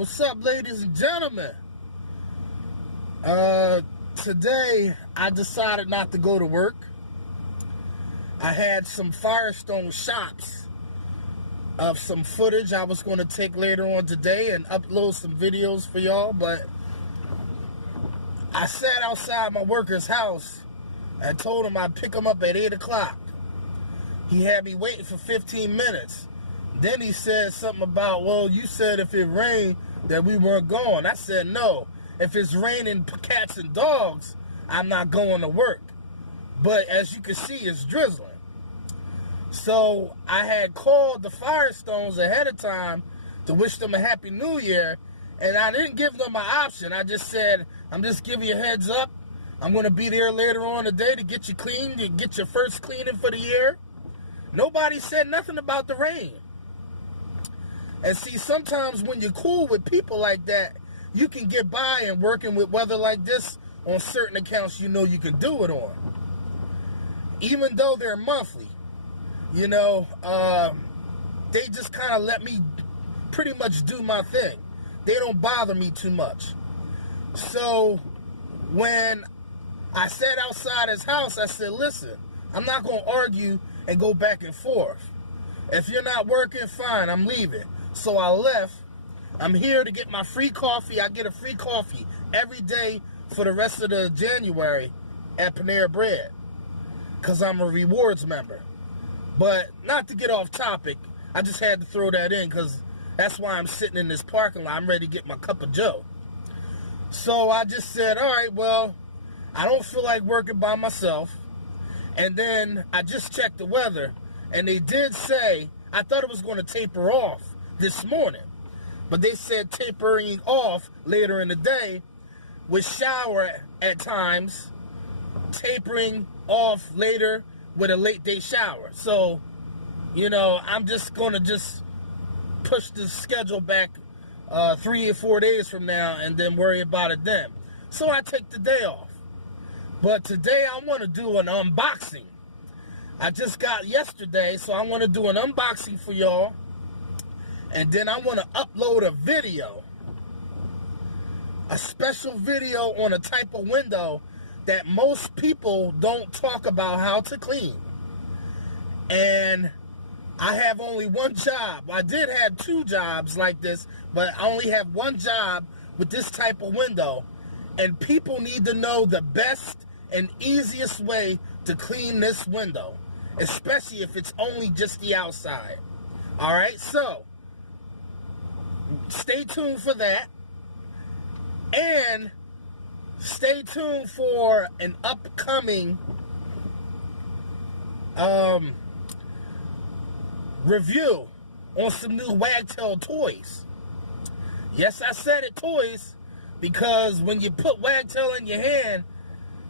What's up, ladies and gentlemen? Today I decided not to go to work. I had some Firestone shots of some footage I was going to take later on today and upload some videos for y'all, but I sat outside my worker's house and told him I'd pick him up at 8 o'clock. He had me waiting for 15 minutes. Then he said something about, well, you said if it rained that we weren't going. I said, no, if it's raining cats and dogs, I'm not going to work. But as you can see, it's drizzling. So I had called the Firestones ahead of time to wish them a Happy New Year, and I didn't give them an option. I just said, I'm just giving you a heads up. I'm going to be there later on today to get you clean, to get your first cleaning for the year. Nobody said nothing about the rain. And see, sometimes when you're cool with people like that, you can get by and working with weather like this on certain accounts you know you can do it on. Even though they're monthly, you know, they just kind of let me pretty much do my thing. They don't bother me too much. So when I sat outside his house, I said, listen, I'm not going to argue and go back and forth. If you're not working, fine, I'm leaving. So I left. I'm here to get my free coffee. I get a free coffee every day for the rest of the January at Panera Bread because I'm a rewards member. But not to get off topic, I just had to throw that in because that's why I'm sitting in this parking lot. I'm ready to get my cup of joe. So I just said, all right, well, I don't feel like working by myself. And then I just checked the weather, and they did say, I thought it was going to taper off this morning, but they said tapering off later in the day with shower at times, tapering off later with a late day shower. So, you know, I'm just going to just push the schedule back 3 or 4 days from now and then worry about it then. So I take the day off. But today I want to do an unboxing. I just got yesterday, so I want to do an unboxing for y'all. And then I want to upload a video. A special video on a type of window that most people don't talk about how to clean. And I have only one job. I did have 2 jobs like this, but I only have one job with this type of window. And people need to know the best and easiest way to clean this window, especially if it's only just the outside. All right, so stay tuned for that, and stay tuned for an upcoming review on some new Wagtail toys. Yes, I said it, toys, because when you put Wagtail in your hand,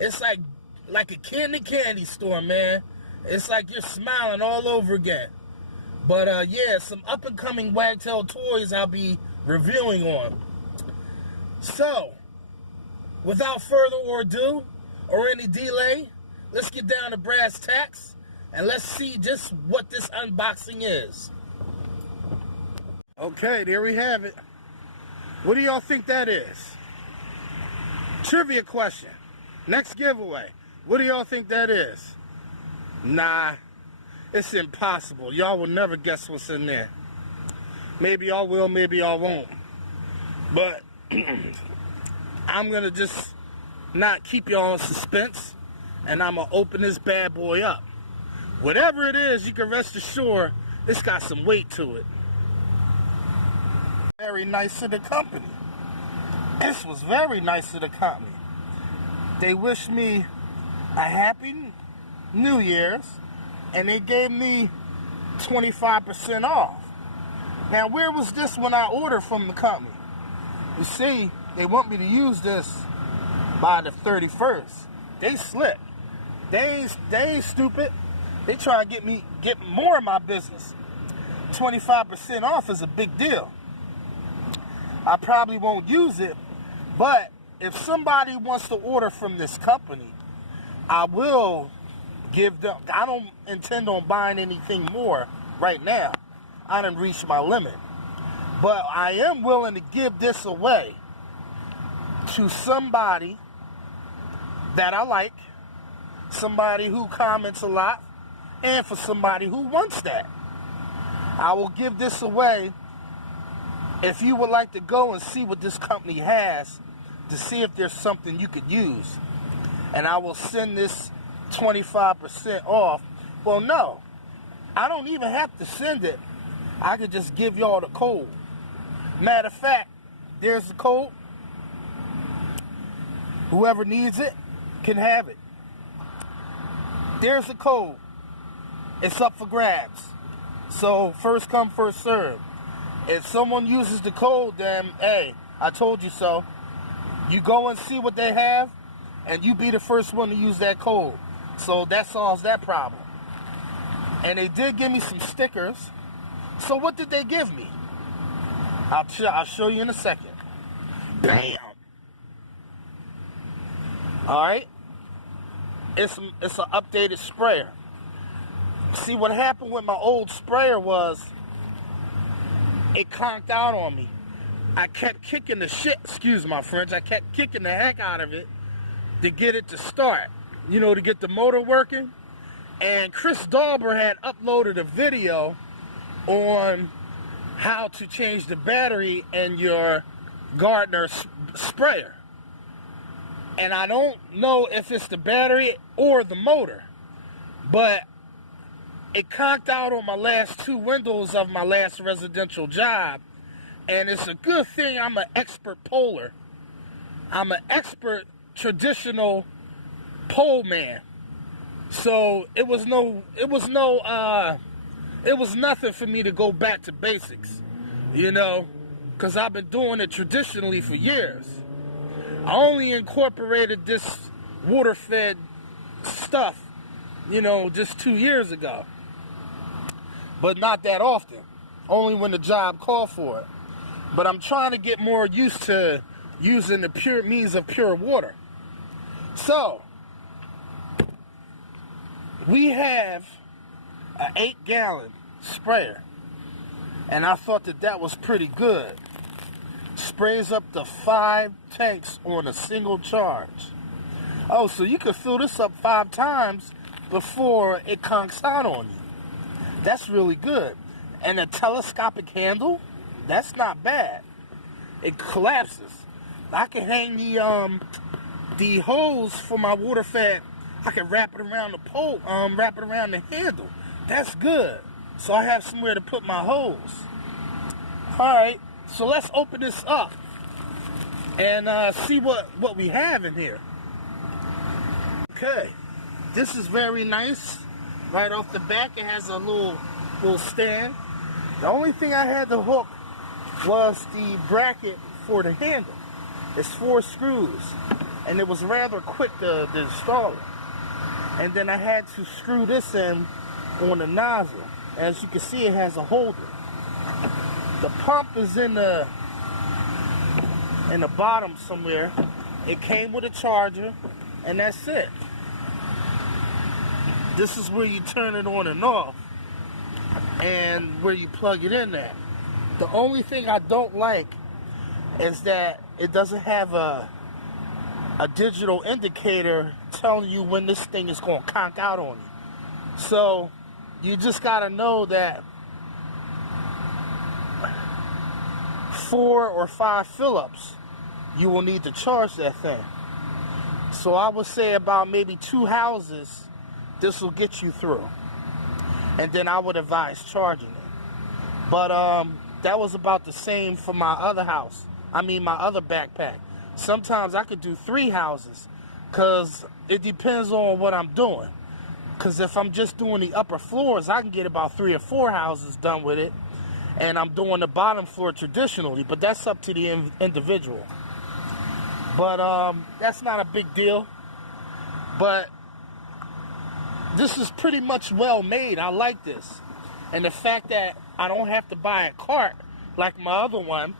it's like a kid in a candy store, man. It's like you're smiling all over again. But, yeah, some up-and-coming Wagtail toys I'll be reviewing on. So, without further ado or any delay, let's get down to brass tacks and let's see just what this unboxing is. Okay, there we have it. What do y'all think that is? Trivia question. Next giveaway. What do y'all think that is? Nah. It's impossible. Y'all will never guess what's in there. Maybe y'all will, maybe y'all won't. But I'm going to just not keep y'all in suspense, and I'm going to open this bad boy up. Whatever it is, you can rest assured it's got some weight to it. Very nice of the company. This was very nice of the company. They wished me a Happy New Year's, and they gave me 25% off. Now, where was this when I ordered from the company? You see, they want me to use this by the 31st. They slipped. They ain't stupid. They try to get more of my business. 25% off is a big deal. I probably won't use it, but if somebody wants to order from this company, I will give them. I don't intend on buying anything more right now. I done reached my limit. But I am willing to give this away to somebody that I like, somebody who comments a lot, and for somebody who wants that. I will give this away if you would like to go and see what this company has to see if there's something you could use. And I will send this 25% off. Well, no, I don't even have to send it. I could just give y'all the code. Matter of fact, there's the code. Whoever needs it can have it. There's the code. It's up for grabs. So first come, first serve. If someone uses the code, then hey, I told you so. You go and see what they have, and you be the first one to use that code. So that solves that problem. And they did give me some stickers. So what did they give me? I'll show you in a second. Bam! Alright? It's an updated sprayer. See, what happened with my old sprayer was it conked out on me. I kept kicking the shit, excuse my French, I kept kicking the heck out of it to get it to start, you know, to get the motor working. And Chris Dauber had uploaded a video on how to change the battery in your Gardner sprayer. And I don't know if it's the battery or the motor, but it conked out on my last two windows of my last residential job. And it's a good thing I'm an expert poler. I'm an expert traditional pole man. So it was nothing for me to go back to basics, you know, because I've been doing it traditionally for years. I only incorporated this water-fed stuff, you know, just 2 years ago. But not that often, only when the job called for it. But I'm trying to get more used to using the pure means of pure water. So, we have an 8-gallon sprayer, and I thought that was pretty good. Sprays up to 5 tanks on a single charge. Oh, so you can fill this up 5 times before it conks out on you. That's really good. And a telescopic handle, that's not bad. It collapses. I can hang the hose for my water fed. I can wrap it around the pole, wrap it around the handle. That's good. So I have somewhere to put my hose. Alright, so let's open this up and see what we have in here. Okay, this is very nice. Right off the back, it has a little stand. The only thing I had to hook was the bracket for the handle. It's 4 screws, and it was rather quick to install it. And then I had to screw this in on the nozzle. As you can see, it has a holder. The pump is in the bottom somewhere. It came with a charger, and that's it. This is where you turn it on and off, and where you plug it in at. The only thing I don't like is that it doesn't have a digital indicator telling you when this thing is going to conk out on you. So you just got to know that 4 or 5 fill-ups, you will need to charge that thing. So I would say about maybe 2 houses, this will get you through. And then I would advise charging it. But that was about the same for my other house. My other backpack. Sometimes I could do 3 houses, because it depends on what I'm doing. Because if I'm just doing the upper floors, I can get about 3 or 4 houses done with it. And I'm doing the bottom floor traditionally, but that's up to the individual. But that's not a big deal. But this is pretty much well made. I like this. And the fact that I don't have to buy a cart like my other one,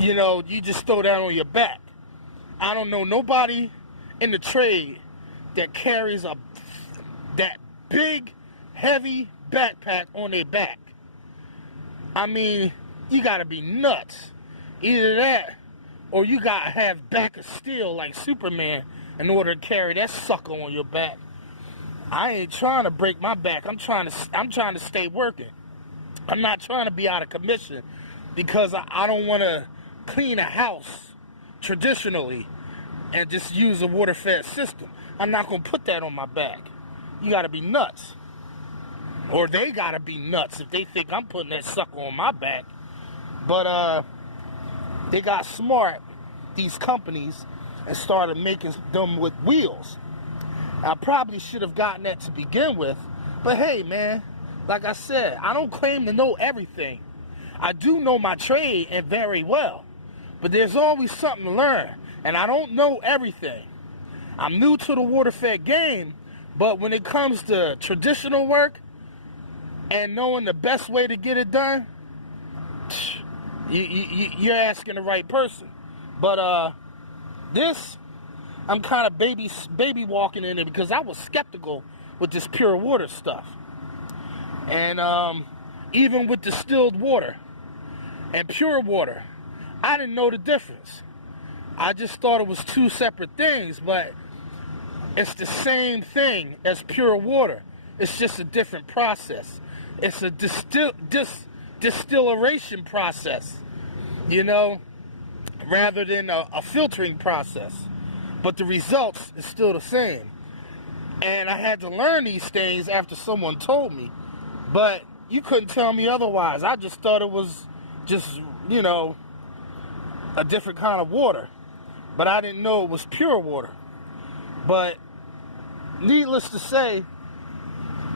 you know, you just throw that on your back. I don't know nobody in the trade that carries that big, heavy backpack on their back. I mean, you gotta be nuts. Either that, or you gotta have back of steel like Superman in order to carry that sucker on your back. I ain't trying to break my back. I'm trying to stay working. I'm not trying to be out of commission because I don't want to clean a house traditionally and just use a water-fed system. I'm not going to put that on my back. You got to be nuts. Or they got to be nuts if they think I'm putting that sucker on my back. But they got smart, these companies, and started making them with wheels. I probably should have gotten that to begin with. But hey, man, like I said, I don't claim to know everything. I do know my trade and very well. But there's always something to learn. And I don't know everything. I'm new to the water-fed game. But when it comes to traditional work and knowing the best way to get it done, you're asking the right person. But this, I'm kind of baby walking in it because I was skeptical with this pure water stuff. And even with distilled water and pure water, I didn't know the difference. I just thought it was two separate things, but it's the same thing as pure water. It's just a different process. It's a distillation process, you know, rather than a filtering process. But the results is still the same. And I had to learn these things after someone told me. But you couldn't tell me otherwise. I just thought it was just, you know, a different kind of water. But I didn't know it was pure water. But needless to say,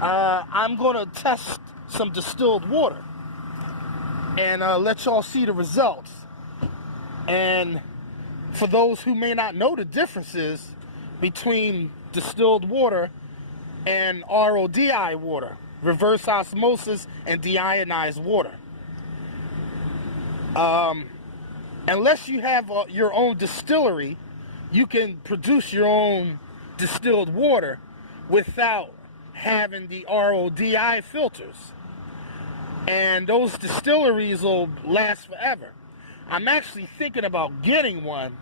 I'm going to test some distilled water and let y'all see the results. And for those who may not know the differences between distilled water and RODI water, reverse osmosis and deionized water. Unless you have your own distillery, you can produce your own distilled water without having the RODI filters. And those distilleries will last forever. I'm actually thinking about getting one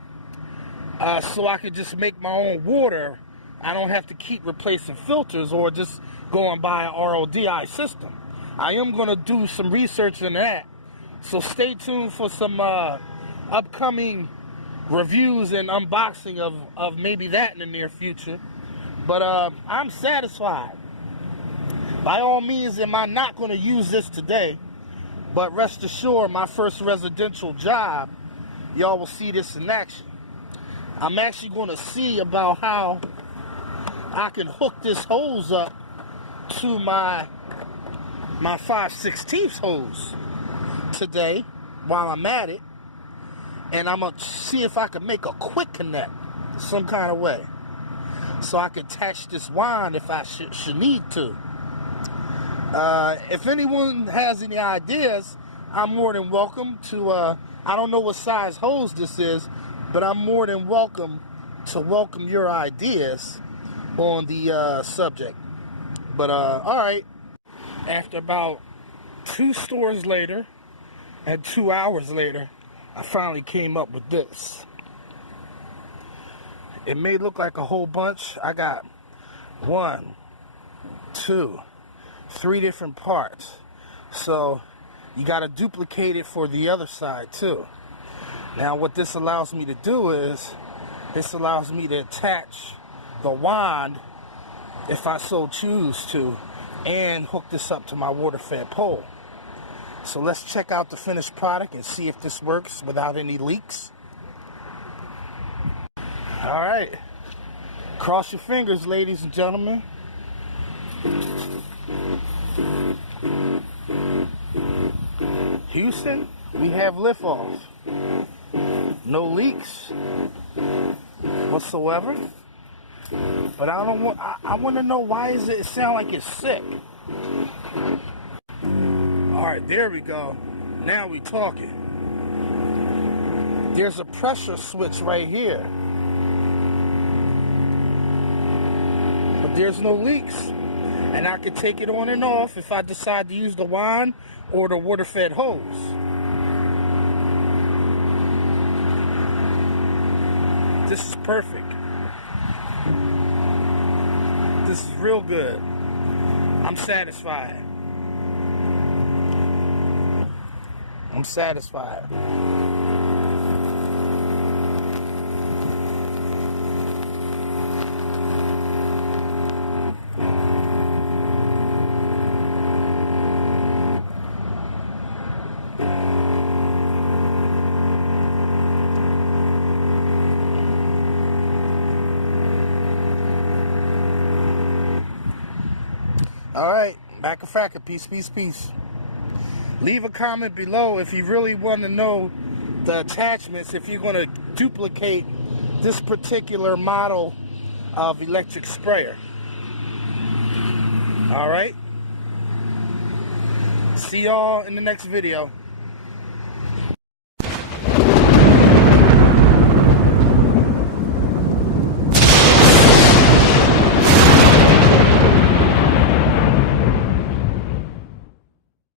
so I could just make my own water. I don't have to keep replacing filters or just go and buy an RODI system. I am going to do some research on that. So stay tuned for some upcoming reviews and unboxing of maybe that in the near future. But I'm satisfied. By all means, am I not going to use this today? But rest assured, my first residential job, y'all will see this in action. I'm actually going to see about how I can hook this hose up to my 5/16 hose today while I'm at it. And I'm going to see if I can make a quick connect some kind of way. So I can attach this wand if I should need to. If anyone has any ideas, I'm more than welcome to, I don't know what size hose this is, but I'm more than welcome to welcome your ideas on the subject. But, alright. After about 2 stores later and 2 hours later, I finally came up with this. It may look like a whole bunch. I got 1, 2, 3 different parts. So you got to duplicate it for the other side too. Now what this allows me to do is, this allows me to attach the wand, if I so choose to, and hook this up to my water-fed pole. So let's check out the finished product and see if this works without any leaks. Alright, cross your fingers, ladies and gentlemen. Houston, we have liftoff. No leaks whatsoever. But I want to know, why is it sound like it's sick? Alright, there we go. Now we talking. There's a pressure switch right here. But there's no leaks. And I can take it on and off if I decide to use the wand or the water-fed hose. perfect. This is real good. I'm satisfied. I'm satisfied. Alright, back a fracker. Peace, peace, peace. Leave a comment below if you really want to know the attachments, if you're going to duplicate this particular model of electric sprayer. Alright? See y'all in the next video.